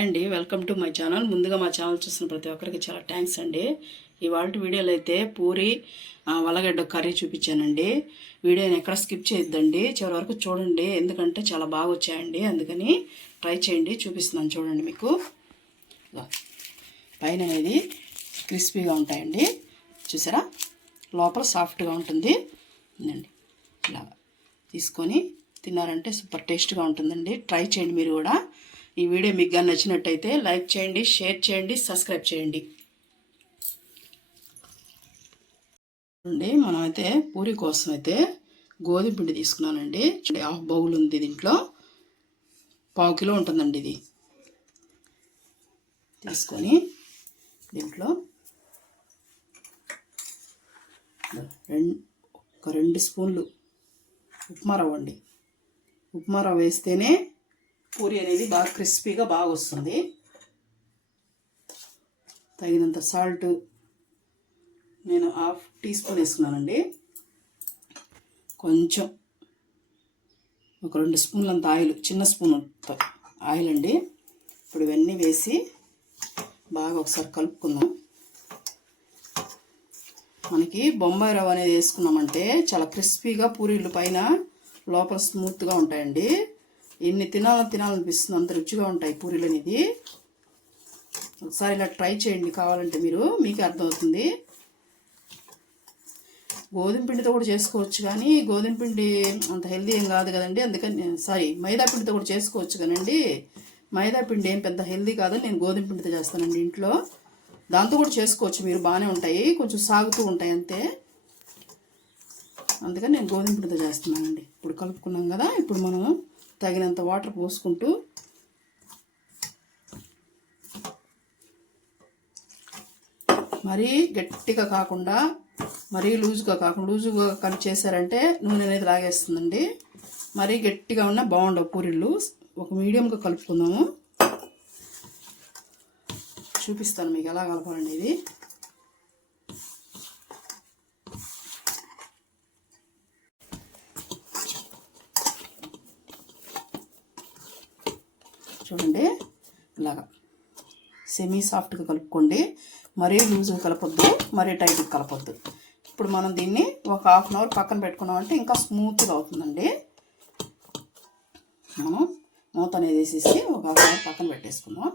Hi అండి, welcome to my channel. ముందుగా మా ఛానల్ చూసిన ప్రతి ఒక్కరికి చాలా థ్యాంక్స్ అండి. ఇవాళ వీడియోలో అయితే పూరి ఉల్లగడ్డ కర్రీ చూపించానండి. వీడియోని ఎక్కడ స్కిప్ చేయొద్దండి, చివరి వరకు చూడండి, ఎందుకంటే చాలా బాగా వచ్చాయండి. అందుకని ట్రై చేయండి, చూపిస్తున్నాను చూడండి. మీకు పైన అనేది క్రిస్పీగా ఉంటాయండి, చూసారా, లోపల సాఫ్ట్గా ఉంటుంది అండి. ఇలా తీసుకొని తిన్నారంటే సూపర్ టేస్ట్గా ఉంటుందండి. ట్రై చేయండి మీరు కూడా. ఈ వీడియో మీకు కానీ నచ్చినట్టయితే లైక్ చేయండి, షేర్ చేయండి, సబ్స్క్రైబ్ చేయండి. మనమైతే పూరి కోసం అయితే గోధుమ పిండి తీసుకున్నానండి. హాఫ్ బౌల్ ఉంది, దీంట్లో 1/2 కిలో ఉంటుందండి. ఇది తీసుకొని దీంట్లో ఒక 2 స్పూన్లు ఉప్మా రవ్వ అండి. ఉప్మా రవ్వ వేస్తేనే పూరి అనేది బాగా క్రిస్పీగా బాగా వస్తుంది. తగినంత సాల్ట్ నేను 1/2 టీ స్పూన్ వేసుకున్నానండి. కొంచెం ఒక 2 స్పూన్లంత ఆయిల్, చిన్న స్పూన్ ఆయిల్ అండి. ఇప్పుడు ఇవన్నీ వేసి బాగా ఒకసారి కలుపుకుందాం. మనకి బొంబాయి రవ్వ అనేది వేసుకున్నామంటే చాలా క్రిస్పీగా పూరీలు పైన లోపల స్మూత్గా ఉంటాయండి. ఎన్ని తినాలనిపిస్తుంది, అంత రుచిగా ఉంటాయి పూరీలు అనేది. ఒకసారి ఇలా ట్రై చేయండి, కావాలంటే మీకే అర్థమవుతుంది. గోధుమ పిండితో కూడా చేసుకోవచ్చు, కానీ గోధుమ పిండి అంత హెల్దీ ఏం కాదు కదండి. అందుకని మైదా పిండితో కూడా చేసుకోవచ్చు కానండి. మైదా పిండి ఏం పెద్ద హెల్దీ కాదని నేను గోధుమ పిండితో చేస్తానండి ఇంట్లో. దాంతో కూడా చేసుకోవచ్చు మీరు, బాగానే ఉంటాయి, కొంచెం సాగుతూ ఉంటాయి అంతే. అందుకని నేను గోధుమ పిండితో చేస్తున్నానండి. ఇప్పుడు కలుపుకున్నాం కదా, ఇప్పుడు మనం తగినంత వాటర్ పోసుకుంటూ మరీ గట్టిగా కాకుండా మరీ లూజుగా కాకుండా, లూజుగా కలిపి చేశారంటే నూనె అనేది లాగేస్తుందండి. మరీ గట్టిగా ఉన్న బాగుండవు పూరీలు. ఒక మీడియంగా కలుపుకుందాము. చూపిస్తాను మీకు ఎలా కలపాలండి. ఇది చూడండి, ఇలాగా సెమీ సాఫ్ట్గా కలుపుకోండి. మరీ లూజ్గా కలపొద్దు, మరీ టైట్గా కలపొద్దు. ఇప్పుడు మనం దీన్ని ఒక 1/2 అవర్ పక్కన పెట్టుకున్నామంటే ఇంకా స్మూత్గా అవుతుందండి. మనం మూత అనేది వేసేసి ఒక 1/2 అవర్ పక్కన పెట్టేసుకుందాం.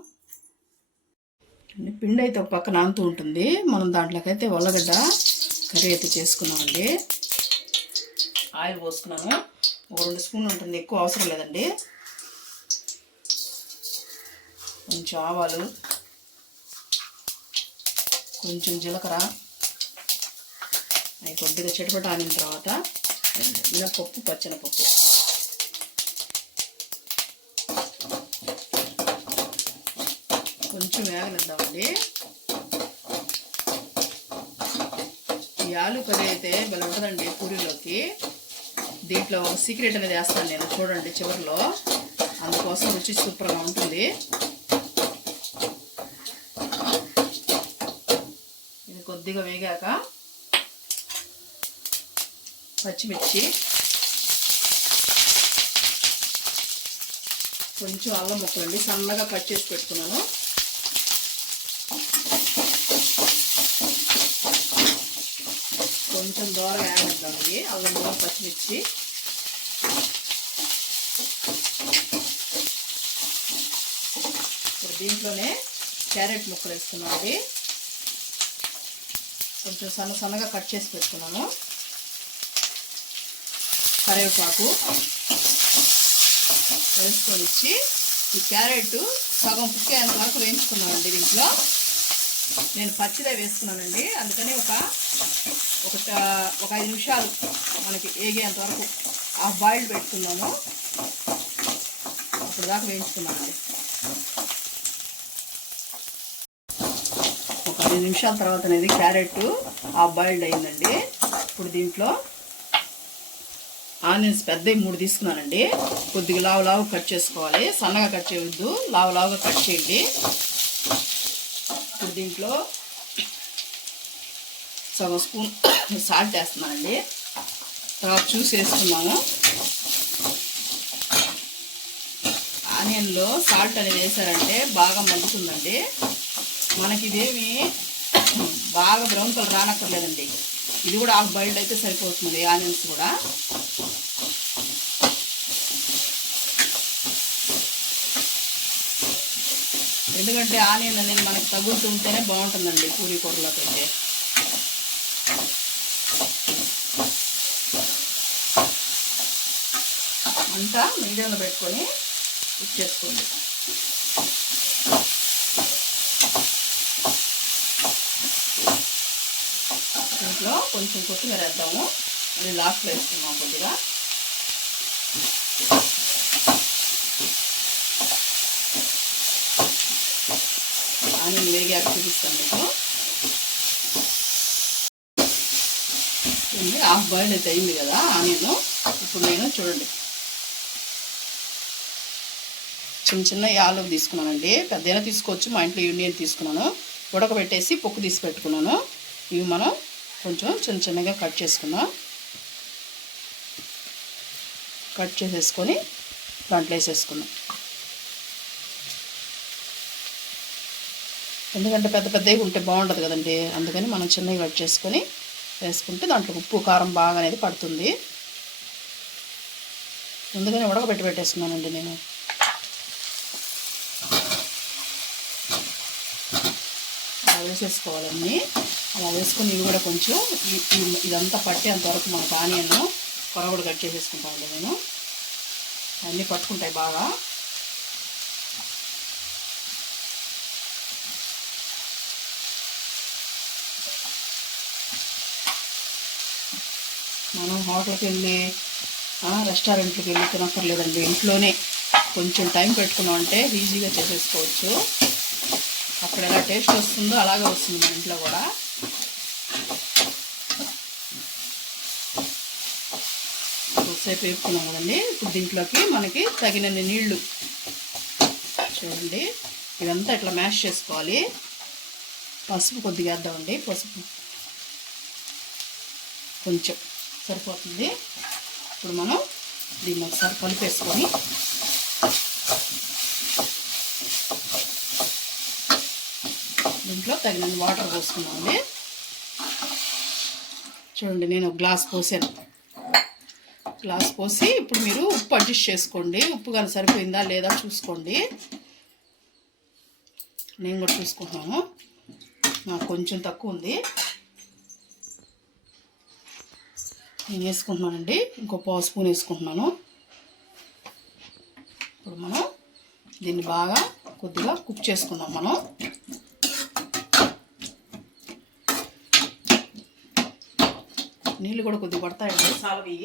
పిండి అయితే ఒక పక్కన నానుతూ ఉంటుంది. మనం దాంట్లోకైతే ఉల్లగడ్డ కర్రీ అయితే చేసుకున్నామండి. ఆయిల్ పోసుకున్నాము, ఒక 2 స్పూన్లు ఉంటుంది, ఎక్కువ అవసరం లేదండి. కొంచెం ఆవాలు, కొంచెం జీలకర్ర, అవి కొద్దిగా చిటపట ఆనిన తర్వాత మినపప్పు, పచ్చెనపప్పు, కొంచెం వేగనిద్దామండి. ఈ ఆలు కర్రీ అయితే భలే ఉంటుందండి పూరీలోకి. దీంట్లో ఒక సీక్రెట్ అనేది వేస్తాను నేను, చూడండి చివరిలో, అందుకోసం రుచి సూపర్గా ఉంటుంది. ఇది కొద్దిగా వేగాక పచ్చిమిర్చి, కొంచెం అల్లం ముక్కలండి, సన్నగా కట్ చేసి పెట్టుకున్నాను. కొంచెం దూరంగా వేగనిద్దామండి అల్లం, పచ్చిమిర్చి. ఇప్పుడు దీంట్లోనే క్యారెట్ ముక్కలు వేస్తున్నామండి. కొంచెం సన్నగా కట్ చేసి పెట్టుకున్నాము. కరివేపాకు వేసుకొని ఇచ్చి ఈ క్యారెట్ సగం కుక్కేంత వరకు వేయించుకున్నామండి. దీంట్లో నేను పచ్చిదే వేసుకున్నానండి, అందుకని ఒక 5 నిమిషాలు మనకి వేగేంత వరకు హాఫ్ బాయిల్డ్ పెట్టుకున్నాము. అప్పుడు దాకా వేయించుకున్నామండి. ఒక 5 నిమిషాల తర్వాత అనేది క్యారెట్ హాఫ్ బాయిల్డ్ అయిందండి. ఇప్పుడు దీంట్లో ఆనియన్స్ పెద్దవి 3 తీసుకున్నానండి. కొద్దిగా లావు కట్ చేసుకోవాలి, సన్నగా కట్ చేయవద్దు, లావుగా కట్ చేయండి. ఇప్పుడు దీంట్లో సగం స్పూన్ సాల్ట్ వేస్తున్నానండి. తర్వాత చూసి వేసుకున్నాము. ఆనియన్లో సాల్ట్ అనేది వేసారంటే బాగా మగ్గుతుందండి. మనకి ఇదేమి బాగా బ్రౌన్ కలర్ రానక్కర్లేదండి. ఇది కూడా హాఫ్ బాయిల్డ్ అయితే సరిపోతుంది. ఆనియన్స్ కూడా ఎందుకంటే ఆనియన్ అనేది మనకి తగులుతూ ఉంటేనే బాగుంటుందండి పూరీ కూరలోకి అయితే. అంతా మీడియంలో పెట్టుకొని కుక్ చేసుకోండి. దీంట్లో కొంచెం కొత్తిమీర వేద్దాము, అది లాస్ట్లో వేసుకున్నాం కొద్దిగా. ఆనియన్ వేగాక చూపిస్తాను మీకు. హాఫ్ బాయిల్ అయితే అయింది కదా ఆనియన్. ఇప్పుడు నేను చూడండి చిన్న ఆలు తీసుకున్నానండి. పెద్దైనా తీసుకోవచ్చు, మా ఇంట్లో యూనియన్ తీసుకున్నాను. ఉడకబెట్టేసి పొక్కు తీసి పెట్టుకున్నాను. ఇవి మనం కొంచెం చిన్నగా కట్ చేసుకున్నాం. కట్ చేసేసుకొని దాంట్లో వేసేసుకున్నాం. ఎందుకంటే పెద్దవి ఉంటే బాగుంటుంది కదండి, అందుకని మనం చిన్నవి కట్ చేసుకొని వేసుకుంటే దాంట్లో ఉప్పు కారం బాగా అనేది పడుతుంది. ముందుగానే పెట్టేసుకున్నానండి నేను. అలా వేసేసుకోవాలన్నీ. అలా వేసుకొని ఇవి కూడా కొంచెం ఇదంతా పట్టేంతవరకు మనకు ఆనియన్ కూడా కట్ చేసేసుకుంటామండి నేను. అన్నీ పట్టుకుంటాయి బాగా. మనం హోటల్కి వెళ్ళి రెస్టారెంట్కి వెళ్ళి తినక్కర్లేదండి, ఇంట్లోనే కొంచెం టైం పెట్టుకున్నామంటే ఈజీగా చేసేసుకోవచ్చు. అక్కడ ఎలా టేస్ట్ వస్తుందో అలాగే వస్తుంది మన ఇంట్లో కూడా. కొద్దిసేపు వేపుకున్నాం కదండి. ఇప్పుడు దీంట్లోకి మనకి తగినన్ని నీళ్లు చూడండి. ఇదంతా ఇట్లా మ్యాష్ చేసుకోవాలి. పసుపు కొద్దిగా వేద్దామండి. పసుపు కొంచెం సరిపోతుంది. ఇప్పుడు మనం దీన్ని ఒకసారి కలిపేసుకొని దీంట్లో తగినంత వాటర్ పోసుకున్నామండి. చూడండి నేను ఒక గ్లాస్ పోసాను. గ్లాస్ పోసి ఇప్పుడు మీరు ఉప్పు అడ్జస్ట్ చేసుకోండి. ఉప్పు కానీ సరిపోయిందా లేదా చూసుకోండి. నేను కూడా చూసుకుంటున్నాను, నాకు కొంచెం తక్కువ ఉంది. నేను వేసుకుంటున్నానండి, ఇంకో పావు స్పూన్ వేసుకుంటున్నాను. ఇప్పుడు మనం దీన్ని బాగా కొద్దిగా కుక్ చేసుకుందాం. మనం నీళ్ళు కూడా కొద్దిగా పడతాయండి, సాలవి.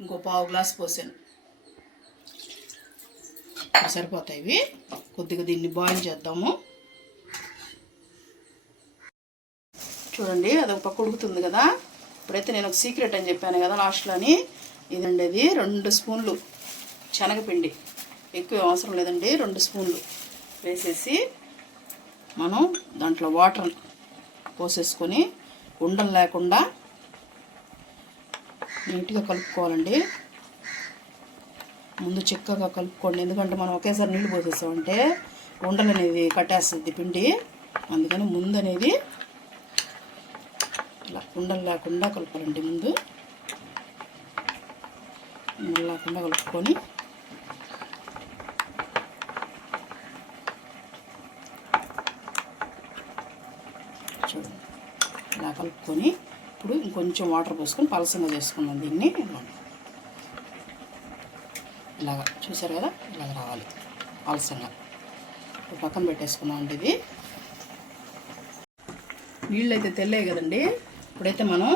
ఇంకో పావు గ్లాస్ పోసాను, సరిపోతాయి ఇవి. కొద్దిగా దీన్ని బాయిల్ చేద్దాము. చూడండి అదొక పక్క ఉడుకుతుంది కదా. ఇప్పుడైతే నేను ఒక సీక్రెట్ అని చెప్పాను కదా లాస్ట్లోని, ఇదండి అది 2 స్పూన్లు శనగపిండి, ఎక్కువ అవసరం లేదండి. 2 స్పూన్లు వేసేసి మనం దాంట్లో వాటర్ పోసేసుకొని ఉండలు లేకుండా నీట్గా కలుపుకోవాలండి. ముందు చిక్కగా కలుపుకోండి, ఎందుకంటే మనం ఒకేసారి నీళ్ళు పోసేసామంటే ఉండలు అనేది కట్టేస్తుంది పిండి. అందుకని ముందు అనేది ఇలా ఉండలు లేకుండా కలపాలండి. ముందు ఉండలు లేకుండా కలుపుకొని చూడండి ఇలా కలుపుకొని ఇప్పుడు ఇంకొంచెం వాటర్ పోసుకొని పలసంగా చేసుకున్నాం దీన్ని. ఇలాగా చూసారు కదా, ఇలాగ రావాలి పలసంగా. ఇప్పుడు పక్కన పెట్టేసుకున్నాం అండి. ఇది నీళ్ళు అయితే తెల్లాయి కదండి. ఇప్పుడైతే మనం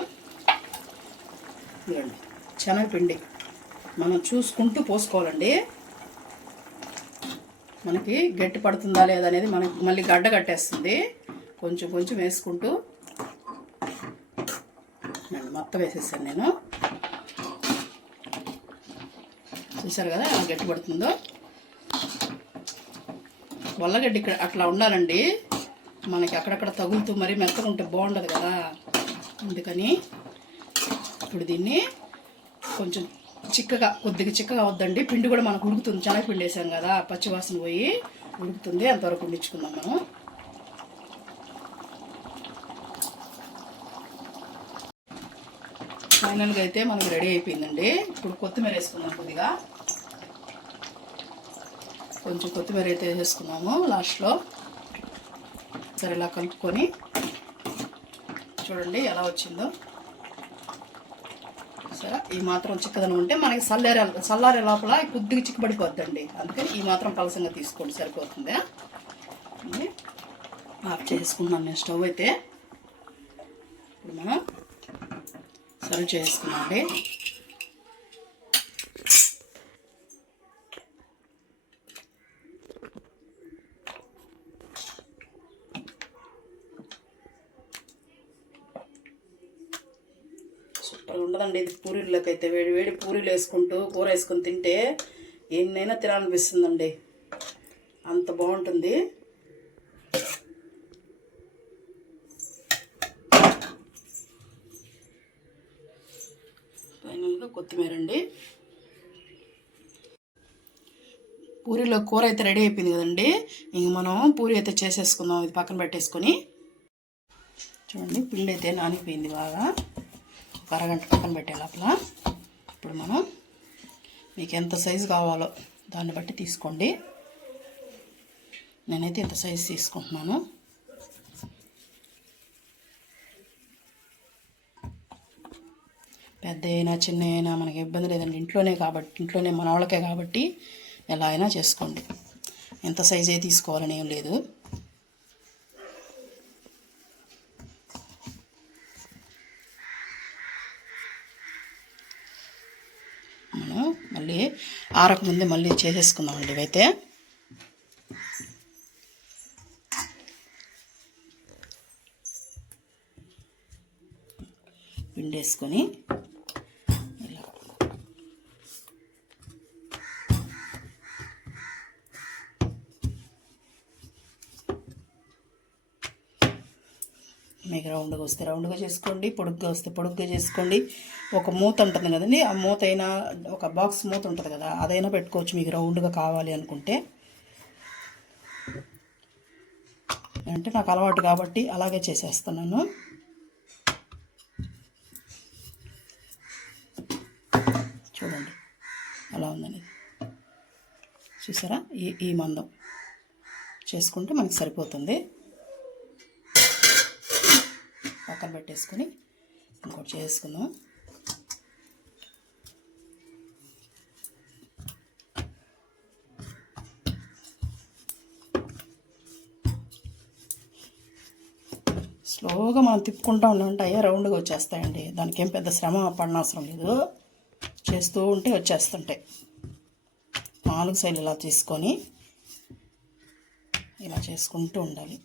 ఇవ్వండి శనగపిండి మనం చూసుకుంటూ పోసుకోవాలండి. మనకి గట్టి పడుతుందా లేదా అనేది మనకి మళ్ళీ గడ్డ కట్టేస్తుంది. కొంచెం కొంచెం వేసుకుంటూ మొత్తం వేసేసాను నేను. చూసారు కదా ఎలా గట్టి పడుతుందో. వల్లగడ్డి ఇక్కడ అట్లా ఉండాలండి, మనకి అక్కడక్కడ తగులుతూ మరీ మెత్తగా ఉంటే బాగుండదు కదా. అందుకని ఇప్పుడు దీన్ని కొంచెం కొద్దిగా చిక్కగా వద్దండి. పిండి కూడా మనకు ఉడుకుతుంది, శనగపిండి వేసాం కదా, పచ్చివాసన పోయి ఉడుకుతుంది. అంతవరకు ఉండించుకుందాం మనం. ఫైనల్గా అయితే మనకు రెడీ అయిపోయిందండి. ఇప్పుడు కొత్తిమీర వేసుకుందాం. కొంచెం కొత్తిమీర అయితే వేసేసుకున్నాము లాస్ట్లో. సరే ఇలా కలుపుకొని చూడండి ఎలా వచ్చిందో. సరే ఈ మాత్రం చిక్కదనం ఉంటే మనకి చల్లారే లోపల కొద్దిగా చిక్కబడిపోద్దండి. అందుకని ఈ మాత్రం పలసంగా తీసుకోండి, సరిపోతుంది. ఆఫ్ చేసుకున్నాను నేను స్టవ్ అయితే. ఇప్పుడు మనం సర్వ్ చేసుకున్నామండి. సూపర్ ఉండదండి ఇది. పూరీలోకి అయితే వేడి వేడి పూరీలు వేసుకుంటూ కూర వేసుకొని తింటే ఎన్నైనా తినాలనిపిస్తుందండి, అంత బాగుంటుంది. ఫైనల్గా కొత్తిమీర అండి. పూరీలో కూర అయితే రెడీ అయిపోయింది కదండి. ఇంక మనం పూరీ అయితే చేసేసుకుందాం. ఇది పక్కన పెట్టేసుకొని చూడండి, పిండి అయితే నానిపోయింది బాగా. ఒక అరగంట పక్కన పెట్టే లోపల ఇప్పుడు మనం మీకు ఎంత సైజు కావాలో దాన్ని బట్టి తీసుకోండి. నేనైతే ఇంత సైజు తీసుకుంటున్నాను. పెద్ద అయినా చిన్న అయినా మనకి ఇబ్బంది లేదండి. ఇంట్లోనే మన వాళ్ళకే కాబట్టి ఎలా అయినా చేసుకోండి. ఎంత సైజే తీసుకోవాలని ఏం లేదు. మనం మళ్ళీ ఆరకముందే మళ్ళీ చేసేసుకుందామండి ఇవైతే. పిండి వేసుకొని మీకు రౌండ్గా వస్తే రౌండ్గా చేసుకోండి, పొడుగ్గా వస్తే పొడుగ్గా చేసుకోండి. ఒక మూత ఉంటుంది కదండి, ఆ మూత అయినా ఒక బాక్స్ మూత ఉంటుంది కదా, అదైనా పెట్టుకోవచ్చు మీకు రౌండ్గా కావాలి అనుకుంటే. అంటే నాకు అలవాటు కాబట్టి అలాగే చేసేస్తున్నాను. చూడండి అలా ఉందని, చూసారా? ఈ మందం చేసుకుంటే మనకి సరిపోతుంది. పక్కన పెట్టేసుకొని ఇంకోటి చేసుకుందాం. స్లోగా మనం తిప్పుకుంటూ ఉంటే అయ్యా రౌండ్గా వచ్చేస్తాయండి. దానికి ఏం పెద్ద శ్రమ పడనవసరం లేదు, చేస్తూ ఉంటే వచ్చేస్తుంటాయి. 4 సైడ్లు ఇలా తీసుకొని ఇలా చేసుకుంటూ ఉండాలి.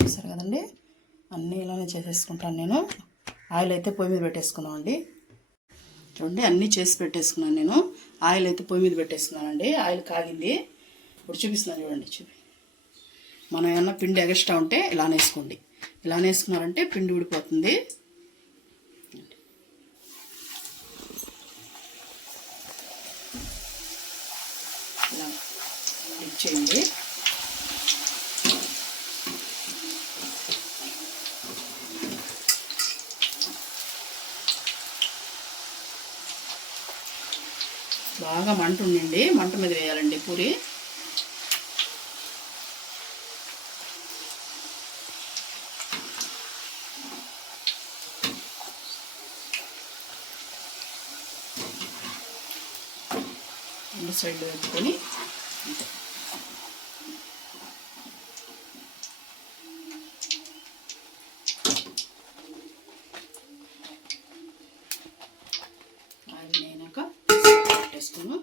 చూసారు కదండి, అన్నీ ఇలానే చేసేసుకుంటాను నేను. ఆయిల్ అయితే పొయ్యి మీద పెట్టేసుకున్నామండి. చూడండి అన్నీ చేసి పెట్టేసుకున్నాను నేను. ఆయిల్ అయితే పొయ్యి మీద పెట్టేసుకున్నానండి. ఆయిల్ కాగింది. ఇప్పుడు చూపిస్తున్నాను చూడండి. మనం ఏమన్నా పిండి ఎగస్ట్రా ఉంటే ఇలా వేసుకోండి. ఇలా వేసుకున్నారంటే పిండి ఊడిపోతుంది. ఇలా ఇచ్చేయండి. బాగా మంట ఉండండి, మంట మీద వేయాలండి పూరి. రెండు సైడ్లు పెట్టుకొని ఆయిల్ అయినాక పెట్టేసుకున్నాం.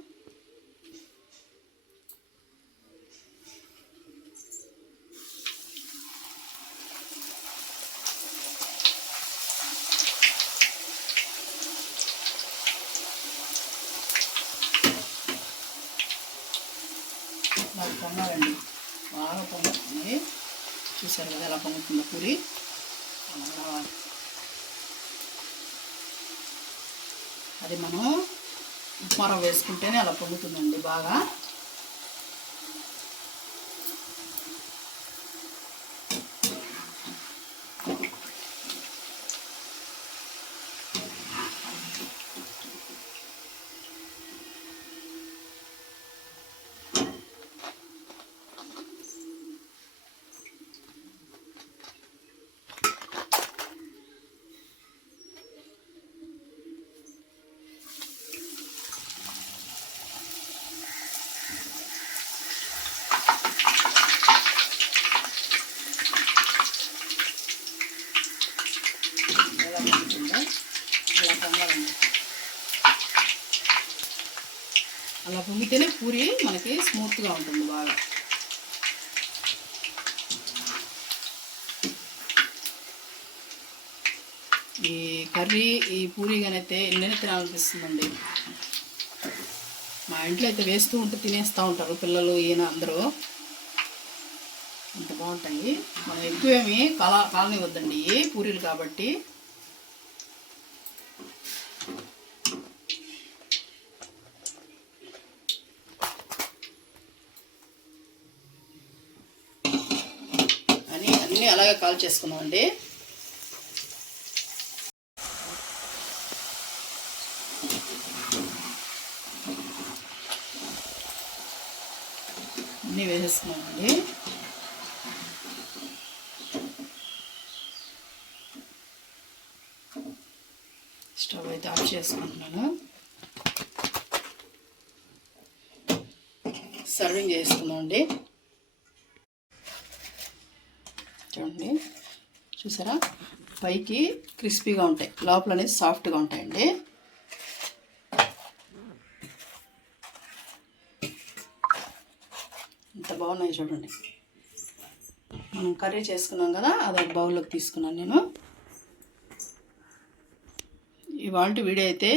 పొంగాలండి, బాగా పొంగుతుంది. చూసారు కదా ఎలా పొంగుతుందో పూరి. అది మనం ఉప్మా రవ్వ వేసుకుంటేనే అలా పొంగుతుందండి బాగా. అలా పొంగాలండి. అలా పొంగితేనే పూరి మనకి స్మూత్గా ఉంటుంది బాగా. ఈ కర్రీ ఈ పూరి అయితే ఎన్నైనా తినాలనిపిస్తుందండి. మా ఇంట్లో అయితే వేస్తూ ఉంటే తినేస్తూ ఉంటారు పిల్లలు, ఈయన అందరూ. అంత బాగుంటాయి. మనం ఎక్కువేమి కాలనివ్వద్దండి పూరీలు కాబట్టి. అన్నీ అలాగే కాల్ చేసుకున్నామండి. అన్నీ వేసేసుకున్నామండి. స్టవ్ అయితే ఆఫ్ చేసుకుంటున్నాను. సర్వింగ్ చేసుకుందామండి. చూడండి, చూసారా పైకి క్రిస్పీగా ఉంటాయి, లోపల అనేది సాఫ్ట్గా ఉంటాయండి. ఎంత బాగున్నాయి చూడండి. మనం కర్రీ చేసుకున్నాం కదా, అది ఒక బౌల్లోకి తీసుకున్నాను నేను. ఇవాళ వీడియో అయితే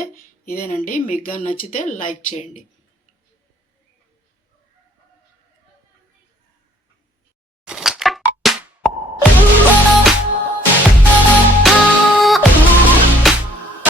ఇదేనండి. మీకు నచ్చితే లైక్ చేయండి.